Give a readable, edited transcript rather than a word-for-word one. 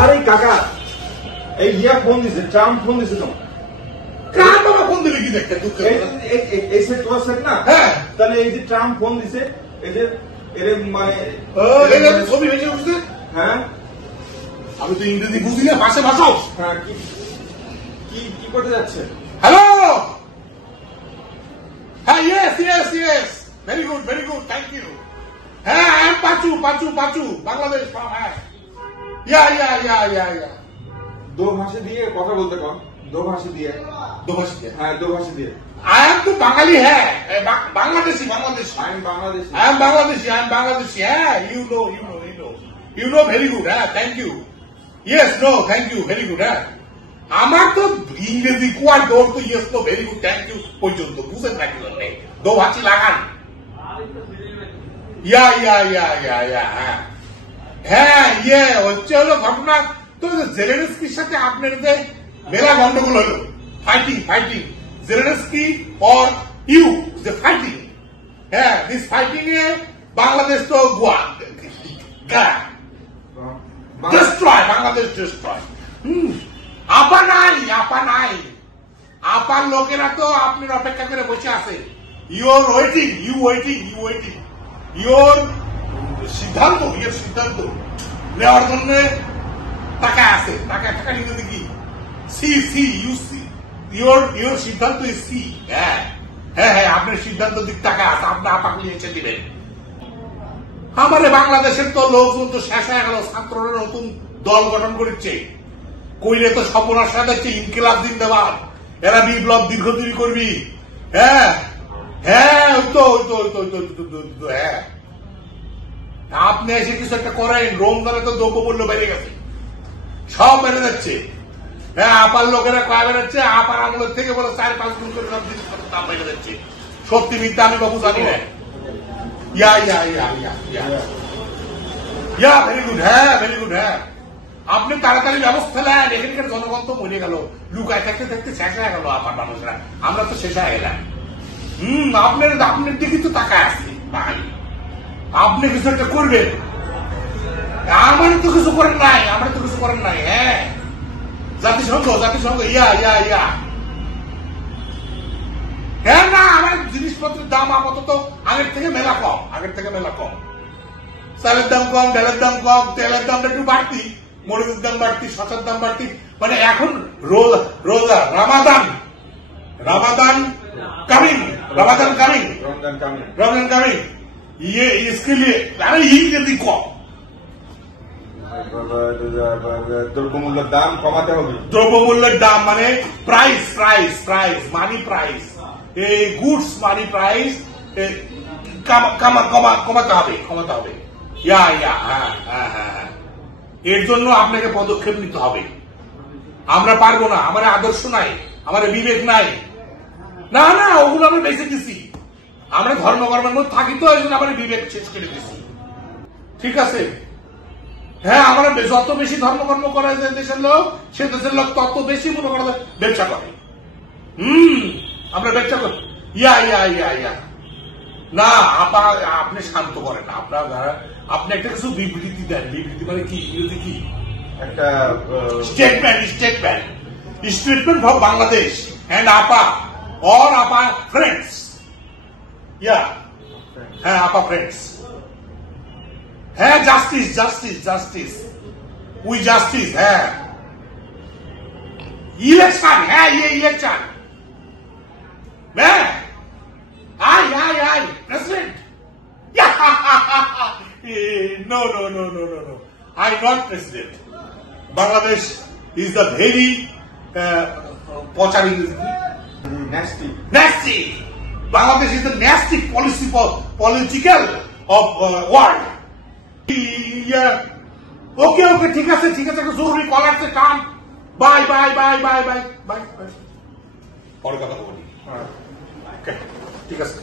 আরে কাকা, এই ফোন দিছে, ট্রাম্প ফোন দিছে তোমার। কার বাবা ফোন দিলে কি দেখতে? এই সেট তোমার সেট না? হ্যাঁ। তাহলে এই যে ট্রাম্প ফোন দিছে, এই যে এর মানে ছবি ভেসে উঠছে। হ্যাঁ, আমি তো ইংরেজি বুঝি না, পাশে ভাষাও। হ্যাঁ, কি কি কি করতে যাচ্ছে? হ্যালো, হ্যাঁ, yes yes yes, very good, thank you. হ্যাঁ, I am Pachu Pachu Pachu, Bangladesh from, হ্যাঁ, ইয়া দো ভাষা দিয়ে কথা বলতে কম, দো ভাষা দিয়ে। দোভাষী। হ্যাঁ, দো ভাষা দিয়ে। I am to Bengali, hai. Bangladeshi. I am Bangladeshi. I am Bangladeshi. Yeah, you know very good. Thank you. Yes, no, thank you. Very good. আমার তো ইংরেজি কোয়ার দৌড় তো ইয়েস তো ভেরি গুড থ্যাংক ইউ পর্যন্ত বুঝেন নাকি বললে দো ভাষী লাগান। ইয়া হ্যাঁ ইয়ে হচ্ছে হলো ঘটনা। তো জেলেনস্কির সাথে আপনার যে মেলা গন্ডগোল হলো, fighting Zelensky or you, the fighting. Yeah, this fighting Bangladesh to destroy, Bangladesh destroy. আপা নাই আপার লোকেরা তো আপনার অপেক্ষা করে বসে আছে। ইউ ওয়েটিং ইউর সিদ্ধান্ত নেওয়ার জন্য টাকা আছে। টাকা নিতে কি সি Your সিদ্ধান্ত সি। হ্যাঁ, আপনার সিদ্ধান্ত দিক টাকা আছে, আপনি আপাকে নিয়ে দিবেন। আমাদের বাংলাদেশের তো লোকজন তো শেষ হয়ে গেল, ছাত্ররা নতুন দল গঠন করেছে, কইলে তো সপনার সাথে ইনকিলাব জিন্দাবাদ, এরা বিপ্লব দীর্ঘদিন করবি। হ্যাঁ, হ্যাঁ, আপনি এসে কিছু একটা করেন। রমজানে তো দ্রব্য মূল্য বেড়ে গেছে, সব বেড়ে যাচ্ছে। হ্যাঁ, আপার লোকেরা কয়া বেড়াচ্ছে, আপার আমলের থেকে বলে 4-5 গুণ করে সব জিনিসপত্রের দাম বেড়ে যাচ্ছে। সত্যি মিথ্যা আমি বাবু জানি না। ভেরি গুড, হ্যাঁ, আপনি তাড়াতাড়ি ব্যবস্থা নেন। এখানকার জনগণ তো মরে গেল, লুকায় থাকতে শেষ হয়ে গেল। আমার মানুষরা আমরা তো শেষ হয়ে গেলাম। আপনার দিকে তো টাকা আছে ভাই, আপনি কিছু একটা করবেন। আমার তো কিছু করেন নাই, হ্যাঁ, জাতিসংঘ ইয়া হ্যাঁ, না, আমার জিনিসপত্রের দাম আপাতত আগের থেকে মেলা কম। চালের দাম কম, ডালের দাম কম, তেলের দামটা একটু বাড়তি, মরিচের দাম বাড়তি, শসার দাম বাড়তি। মানে এখন রোজা রমাদান কামিং ये इसके लिए अरे ইংরেজি কম। দ্রব্যমূল্যের দাম কমাতে হবে। দ্রব্যমূল্যের দাম মানে প্রাইস মানি প্রাইস, এই গুডস মানি প্রাইস কমাতে হবে। হ্যাঁ, এর জন্য আপনাকে পদক্ষেপ নিতে হবে। আমরা পারবো না, আমার আদর্শ নাই, আমার বিবেক নাই। না, ওগুলো আমরা বেঁচে দিছি। আমরা ধর্মকর্মের মধ্যে থাকি তো, এই জন্য আমার বিবেক শেষ করে দিছি। ঠিক আছে, হ্যাঁ, আমরা যত বেশি ধর্মকর্ম করে যে দেশের লোক, সে দেশের লোক তত বেশি মনে করা ব্যবসা করে। আমরা ব্যবসা করি। ইয়া না, আপনি শান্ত করেন। আপনি একটা কিছু বিবৃতি দেন। বিবৃতি মানে কি? ইংরেজি কি? একটা স্টেটমেন্ট ফর বাংলাদেশ এন্ড আপা or আপা ফ্রেন্ডস। হ্যাঁ, আপা ফ্রেন্ডস। হ্যাঁ, জাস্টিস উই জাস্টিস। হ্যাঁ, ইলেকশন। হ্যাঁ, ইলেকশন। হ্যাঁ, I president. No, I'm not president. Bangladesh is the very nasty. Bangladesh is the nasty political of world. ওকে, ঠিক আছে, একটা জরুরি কল আসছে, কাম। বাই। পরে কথা বলি। ঠিক আছে।